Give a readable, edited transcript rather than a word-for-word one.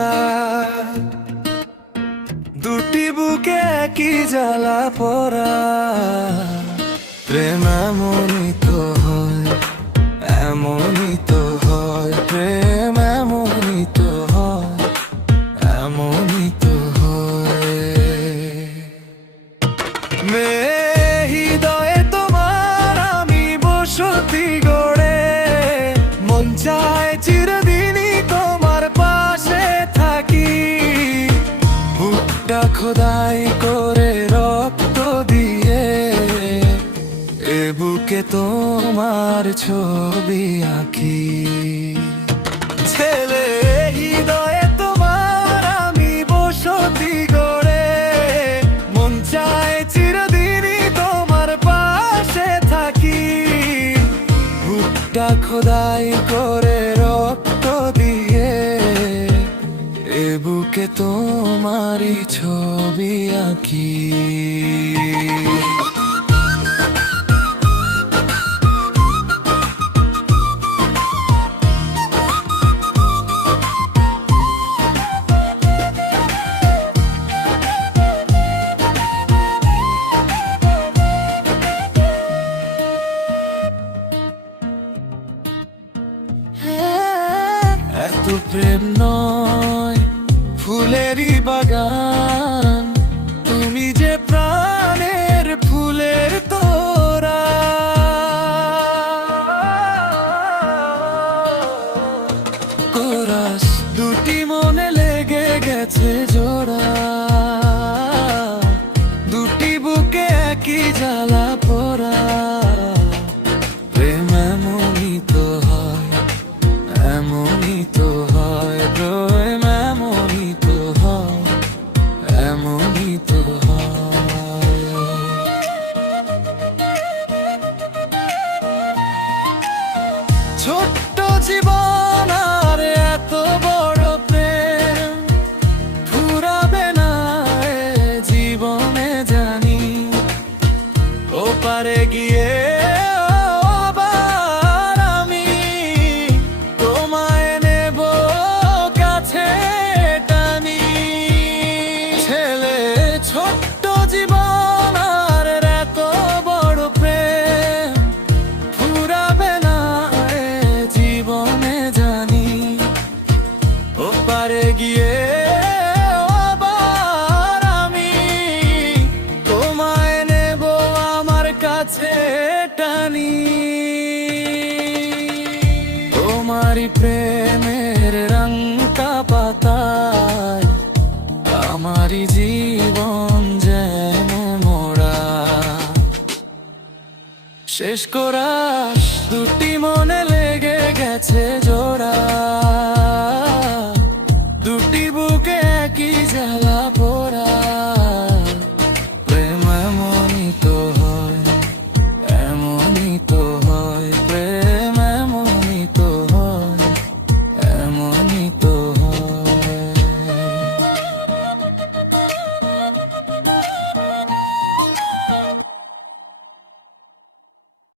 জোড়া, দুটি বুকে কি জ্বালা পড়া। প্রেম এমনই তো হয়, এমনই তো হয়, প্রেম এমনই তো হয়, এমনই তো হয়। হৃদয়ে তোমার আমি বসতি গড়ে, মন চায় চিরদিনই তোমার পাশে থাকি। বুকটা খোদাই করে রক্ত দিয়ে, এ বুকে তোমার ছবি আঁকি। ছেলে হৃদয়ে তোমার আমি বসতি গড়ে, মন চায় চিরদিনই তোমার পাশে থাকি। বুকটা খোদাই করে রক্ত দিয়ে, এ বুকে তোমারই ছবি আঁকি। এত প্রেম নয় ফুলেরই বাগান, তুমি যে প্রাণের ফুলের তোরা। কোরাস দুটি মনে লেগে গেছে জোড়া, দুটি বুকে একই জ্বালা পোড়া। প্রেম এমনই তো হয়, এমনই তো হয়, প্রেম এমনই তো হয়, এমনই তো হয়। ছোট্ট জীবন আর এত বড় প্রেম ফুরাবে না এ জীবনে জানি। ওপারে গিয়ে আবার আমি তোমায় নেব কাছে টানি। ছেলে ছোট্ট জীবন আর এত বড় প্রেম ফুরাবে না এ জীবনে জানি। ওপারে গিয়ে আবার আমি তোমায় নেব আমার কাছে টানি। তোমারই প্রেমের রঙটা পাতায় আমারই জীবন যেন মোড়া। শেষ করা দুটি মনে লেগে গেছে